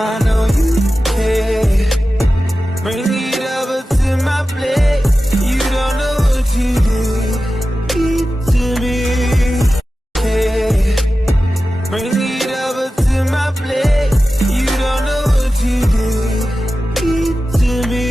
I know you care. Bring it over to my place. You don't know what you do to me. Hey, bring it over to my place. You don't know what you do to me.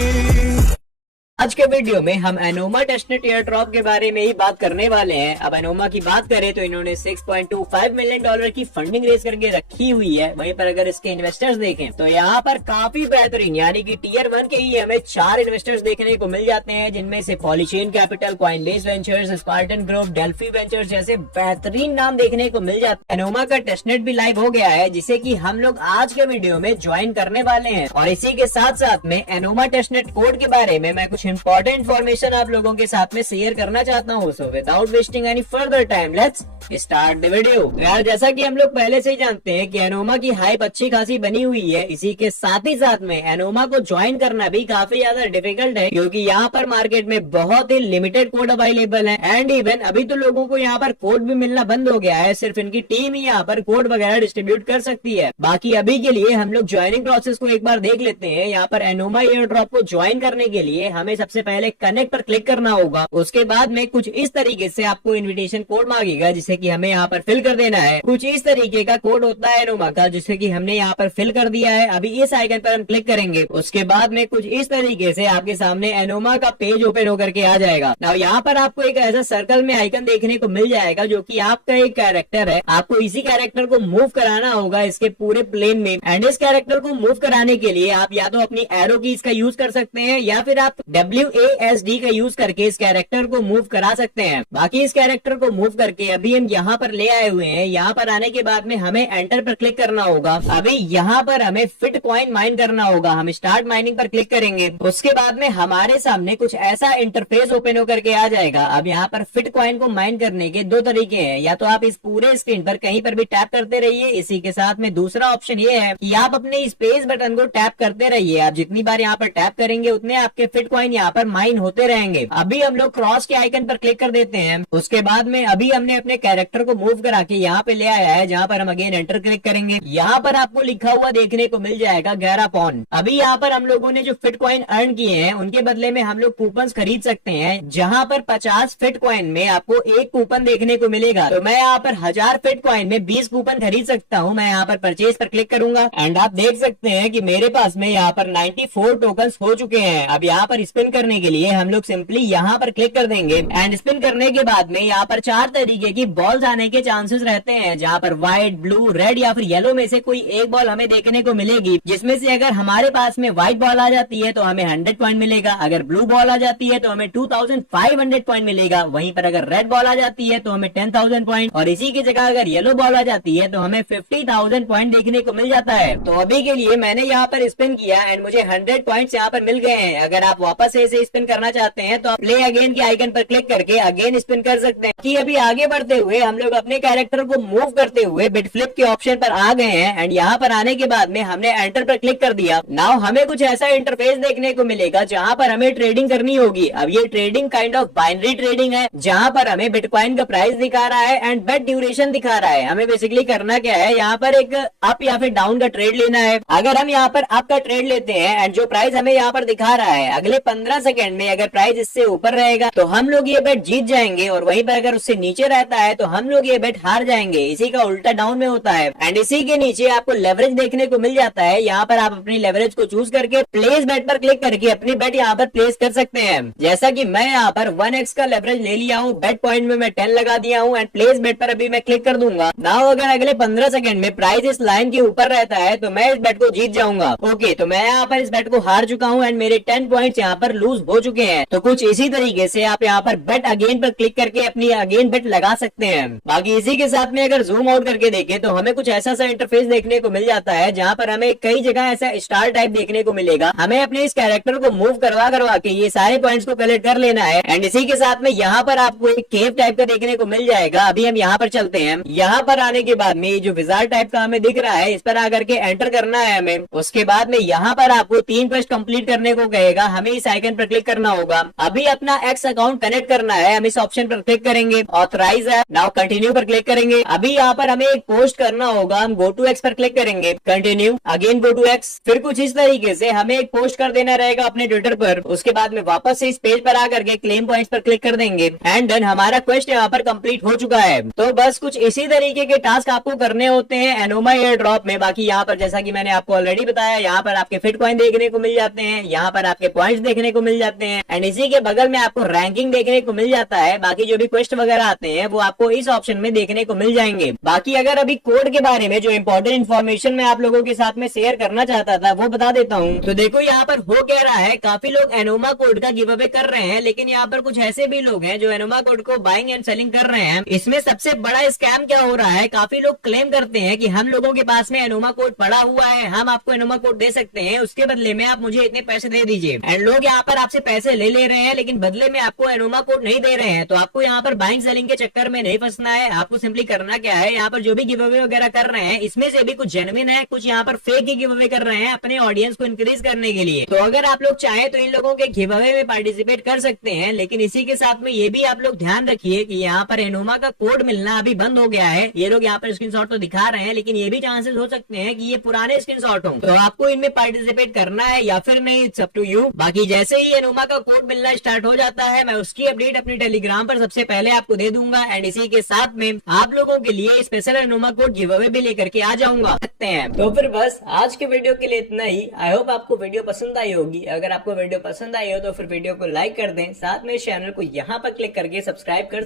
आज के video में हम एनोमा testnet air drop के बारे में ही बात करने वाले हैं। अब एनोमा की बात करें तो इन्होंने $6.25 मिलियन की फंडिंग रेज करके रखी हुई है। वहीं पर अगर इसके इन्वेस्टर्स देखें तो यहाँ पर काफी बेहतरीन यानी कि टियर 1 के ही हमें 4 इन्वेस्टर्स देखने को मिल जाते हैं, जिनमें से Polychain Capital, Coinbase Ventures, Spartan Group, Delphi Ventures जैसे बेहतरीन नाम देखने को मिल जाते हैं। एनोमा का टेस्टनेट भी लाइव हो गया है, जिसे की हम लोग आज के वीडियो में ज्वाइन करने वाले हैं। और इसी के साथ साथ में एनोमा टेस्टनेट कोड के बारे में मैं कुछ इंपॉर्टेंट इन्फॉर्मेशन आप लोगों के साथ में शेयर करना चाहता हूँ। So without wasting any further time let's start the video. यार जैसा कि हम लोग पहले से ही जानते हैं कि एनोमा की हाइप अच्छी खासी बनी हुई है। इसी के साथ ही साथ में एनोमा को ज्वाइन करना भी काफी ज्यादा डिफिकल्ट है, क्योंकि यहाँ पर मार्केट में बहुत ही लिमिटेड कोड अवेलेबल है। एंड इवन अभी तो लोगों को यहाँ पर कोड भी मिलना बंद हो गया है, सिर्फ इनकी टीम ही यहाँ पर कोड वगैरह डिस्ट्रीब्यूट कर सकती है। बाकी अभी के लिए हम लोग ज्वाइनिंग प्रोसेस को एक बार देख लेते हैं। यहाँ पर एनोमा एयर ड्रॉप को ज्वाइन करने के लिए हमें सबसे पहले कनेक्ट पर क्लिक करना होगा। उसके बाद में कुछ इस तरीके से आपको इन्विटेशन कोड मांगेगा, जिसे कि हमें यहाँ पर फिल कर देना है। कुछ इस तरीके का कोड होता है एनोमा का, जिसे कि हमने यहाँ पर फिल कर दिया है। अभी इस आइकन पर हम क्लिक करेंगे। उसके बाद में कुछ इस तरीके से आपके सामने एनोमा का पेज ओपन होकर के आ जाएगा। अब यहाँ पर आपको एक ऐसा सर्कल में आइकन देखने को मिल जाएगा, जो कि आपका एक कैरेक्टर है। आपको इसी कैरेक्टर को मूव कराना होगा इसके पूरे प्लेन में। एंड इस कैरेक्टर को मूव कराने के लिए आप या तो अपनी एरो कीज का यूज कर सकते हैं, या फिर आप WASD का यूज करके इस कैरेक्टर को मूव करा सकते हैं। बाकी इस कैरेक्टर को मूव करके अभी हम यहाँ पर ले आए हुए हैं। यहाँ पर आने के बाद में हमें एंटर पर क्लिक करना होगा। अभी यहाँ पर हमें फिट कॉइन माइन करना होगा। हम स्टार्ट माइनिंग पर क्लिक करेंगे। उसके बाद में हमारे सामने कुछ ऐसा इंटरफेस ओपन होकर के आ जाएगा। अब यहाँ पर फिट कॉइन को माइन करने के दो तरीके हैं, या तो आप इस पूरे स्क्रीन पर कहीं पर भी टैप करते रहिए। इसी के साथ में दूसरा ऑप्शन ये है कि आप अपने स्पेस बटन को टैप करते रहिए। आप जितनी बार यहाँ पर टैप करेंगे उतने आपके फिट कॉइन यहाँ पर माइन होते रहेंगे। अभी हम लोग क्रॉस के आइकन पर क्लिक कर देते हैं। उसके बाद में अभी हमने अपने कैरेक्टर को मूव करा के यहाँ पे ले आया है, जहाँ पर हम अगेन एंटर क्लिक करेंगे। यहाँ पर आपको लिखा हुआ देखने को मिल जाएगा 11 पॉन। अभी यहाँ पर हम लोगों ने जो फिट कॉइन अर्न किए हैं उनके बदले में हम लोग कूपन खरीद सकते हैं, जहाँ पर 50 फिट कॉइन में आपको एक कूपन देखने को मिलेगा। तो मैं यहाँ पर 1000 फिट कॉइन में 20 कूपन खरीद सकता हूँ। मैं यहाँ पर परचेज पर क्लिक करूंगा एंड आप देख सकते हैं कि मेरे पास में यहाँ पर 94 टोकन हो चुके हैं। अब यहाँ पर स्पिन करने के लिए हम लोग सिंपली यहाँ पर क्लिक कर देंगे। एंड स्पिन करने के बाद में यहाँ पर 4 तरीके की बॉल्स आने के चांसेस रहते हैं, जहाँ पर व्हाइट, ब्लू, रेड या फिर येलो में से कोई एक बॉल हमें देखने को मिलेगी। जिसमें से अगर हमारे पास में व्हाइट बॉल आ जाती है तो हमें 100 पॉइंट मिलेगा। अगर ब्लू बॉल आ जाती है तो हमें 2500 पॉइंट मिलेगा। वहीं पर अगर रेड बॉल आ जाती है तो हमें 10,000 पॉइंट, और इसी की जगह अगर येलो बॉल आ जाती है तो हमें 50,000 पॉइंट देखने को मिल जाता है। तो अभी के लिए मैंने यहाँ पर स्पिन किया एंड मुझे 100 पॉइंट यहाँ पर मिल गए हैं। अगर आप वापस से स्पिन करना चाहते हैं तो आप प्ले अगेन के आइकन पर क्लिक करके अगेन स्पिन कर सकते हैं। कि अभी आगे बढ़ते हुए हम लोग अपने कैरेक्टर को मूव करते हुए बिट फ्लिप के ऑप्शन पर आ गए हैं। एंड यहाँ पर आने के बाद में हमने एंटर पर क्लिक कर दिया। नाउ हमें कुछ ऐसा इंटरफेस देखने को मिलेगा, जहाँ पर हमें ट्रेडिंग करनी होगी। अब ये trading kind of binary trading है, जहाँ पर हमें बिटकॉइन का प्राइस दिखा रहा है एंड बेट ड्यूरेशन दिखा रहा है। हमें बेसिकली करना क्या है, यहाँ पर एक अप या फिर डाउन का ट्रेड लेना है। अगर हम यहाँ पर अप का ट्रेड लेते हैं एंड जो प्राइस हमें यहाँ पर दिखा रहा है, अगले 15 सेकंड में अगर प्राइस इससे ऊपर रहेगा तो हम लोग ये बेट जीत जाएंगे, और वहीं पर अगर उससे नीचे रहता है तो हम लोग ये बेट हार जाएंगे। इसी का उल्टा डाउन में होता है। एंड इसी के नीचे आपको लेवरेज देखने को मिल जाता है। यहाँ पर आप अपनी लेवरेज को चूज करके प्लेस बेट पर क्लिक करके अपनी बेट यहाँ पर प्लेस कर सकते हैं। जैसा कि मैं यहाँ पर 1x का लेवरेज ले लिया हूँ, बेट पॉइंट में मैं 10 लगा दिया हूँ एंड प्लेस बेट पर अभी मैं क्लिक कर दूंगा। नाउ अगर अगले 15 सेकंड में प्राइस इस लाइन के ऊपर रहता है तो मैं इस बेट को जीत जाऊंगा। ओके, तो मैं यहाँ पर इस बेट को हार चुका हूँ एंड मेरे 10 पॉइंट्स यहाँ पर लूज हो चुके हैं। तो कुछ इसी तरीके से आप यहाँ पर बेट अगेन पर क्लिक करके अपनी अगेन बेट लगा सकते हैं। बाकी इसी के साथ में अगर जूम आउट करके देखें तो हमें कुछ ऐसा सा इंटरफेस देखने को मिल जाता है, जहाँ पर हमें कई जगह ऐसा स्टार टाइप देखने को मिलेगा। हमें अपने इस कैरेक्टर को मूव करवा के ये सारे पॉइंट्स को कलेक्ट कर लेना है। एंड इसी के साथ में यहाँ पर आपको एक केव टाइप का देखने को मिल जाएगा। अभी हम यहाँ पर चलते हैं। यहाँ पर आने के बाद में जो विजार टाइप का हमें दिख रहा है, इस पर आकर के एंटर करना है हमें। उसके बाद में यहाँ पर आपको 3 क्वेस्ट कंप्लीट करने को कहेगा। हमें इस आइकन पर क्लिक करना होगा। अभी अपना एक्स अकाउंट कनेक्ट करना है, हम इस ऑप्शन पर क्लिक करेंगे, ऑथराइज है, नाउ कंटिन्यू पर क्लिक करेंगे। अभी यहाँ पर हमें एक पोस्ट करना होगा, हम गो टू एक्स पर क्लिक करेंगे, continue, again go to X. फिर कुछ इस तरीके से हमें एक पोस्ट कर देना रहेगा अपने ट्विटर पर। उसके बाद में वापस से इस पेज पर आकर के क्लेम पॉइंट्स पर क्लिक कर देंगे एंड देन हमारा क्वेस्ट यहाँ पर कंप्लीट हो चुका है। तो बस कुछ इसी तरीके के टास्क आपको करने होते हैं एनोमा एयर ड्रॉप में। बाकी यहाँ पर जैसा कि मैंने आपको ऑलरेडी बताया, यहाँ पर आपके फिट कॉइन देखने को मिल जाते हैं, यहाँ पर आपके पॉइंट्स देखने को मिल जाते हैं एंड इसी के बगल में आपको रैंकिंग देखने को मिल जाता है। बाकी जो भी क्वेस्ट वगैरह आते हैं वो आपको इस ऑप्शन में देखने को मिल जाएंगे। बाकी अगर अभी कोड के बारे में जो इंपॉर्टेंट इन्फॉर्मेशन मैं आप लोगों के साथ में शेयर करना चाहता था वो बता देता हूँ। तो देखो यहाँ पर हो क्या रहा है, काफी लोग एनोमा कोड का गिव अवे कर रहे हैं, लेकिन यहाँ पर कुछ ऐसे भी लोग हैं जो एनोमा कोड को बाइंग एंड सेलिंग कर रहे हैं। इसमें सबसे बड़ा स्कैम क्या हो रहा है, काफी लोग क्लेम करते हैं कि हम लोगों के पास में एनोमा कोड पड़ा हुआ है, हम आपको एनोमा कोड दे सकते हैं, उसके बदले में आप मुझे इतने पैसे दे दीजिए। एंड लोग यहाँ पर आपसे पैसे ले रहे हैं लेकिन बदले में आपको एनोमा कोड नहीं दे रहे हैं। तो आपको यहाँ पर बाइंग सेलिंग के चक्कर में नहीं फंसना है। आपको सिंपली करना क्या है, यहाँ पर जो भी गिव अवे वगैरह कर रहे हैं इसमें से भी कुछ जेन्युइन है, कुछ यहाँ पर फेक ही गिव अवे कर रहे हैं अपने ऑडियंस को इंक्रीज करने के लिए। तो अगर आप लोग चाहें तो इन लोगों के गिव अवे में पार्टिसिपेट कर सकते हैं, लेकिन इसी के साथ में ये भी आप लोग ध्यान रखिए कि यहाँ पर एनोमा का कोड मिलना अभी बंद हो गया है। ये लोग यहाँ पर स्क्रीनशॉट तो दिखा रहे हैं लेकिन ये भी चांसेस हो सकते हैं कि ये पुराने स्क्रीनशॉट हो। तो आपको इनमें पार्टिसिपेट करना है या फिर नहीं, इट्स अप टू यू। बाकी जैसे ही एनोमा का कोड मिलना स्टार्ट हो जाता है मैं उसकी अपडेट अपनी टेलीग्राम पर सबसे पहले आपको दे दूंगा एंड इसी के साथ में आप लोगों के लिए स्पेशल एनोमा कोड गिव अवे भी लेकर के आ जाऊंगा। सकते हैं। तो फिर बस आज के वीडियो के लिए इतना ही। आई होप आपको वीडियो पसंद आई होगी। अगर आपको वीडियो पसंद आई हो तो फिर वीडियो को लाइक कर दें, साथ में चैनल को यहाँ पर क्लिक करके सब्सक्राइब कर